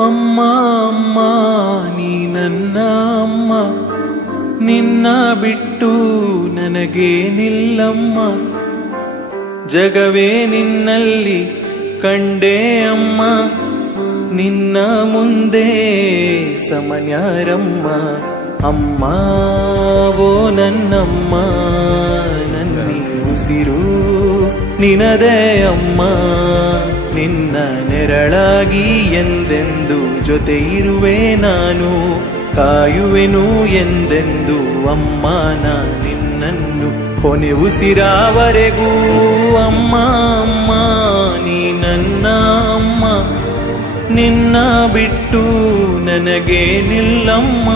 ಅಮ್ಮ ಅಮ್ಮ ನೀ ನನ್ನ ಅಮ್ಮ, ನಿನ್ನ ಬಿಟ್ಟು ನನಗೇನಿಲ್ಲಮ್ಮ. ಜಗವೇ ನಿನ್ನಲ್ಲಿ ಕಂಡೆ ಅಮ್ಮ, ನಿನ್ನ ಮುಂದೆ ಸಮನ್ಯಾರಮ್ಮ. ಅಮ್ಮ ಓ ನನ್ನಮ್ಮ, ನನ್ನಿ ಉಸಿರು ನಿನದೇ ಅಮ್ಮ. ನಿನ್ನ ನೆರಳಾಗಿ ಎಂದೆಂದು ಜೊತೆ ಇರುವೆ ನಾನು, ಕಾಯುವೆನು ಎಂದೆಂದು ಅಮ್ಮ ನಾ ನಿನ್ನನ್ನು ಕೊನೆ ಉಸಿರಾವರೆಗೂ. ಅಮ್ಮ ಅಮ್ಮ ನೀ ನನ್ನ ಅಮ್ಮ, ನಿನ್ನ ಬಿಟ್ಟು ನನಗೇನಿಲ್ಲಮ್ಮ.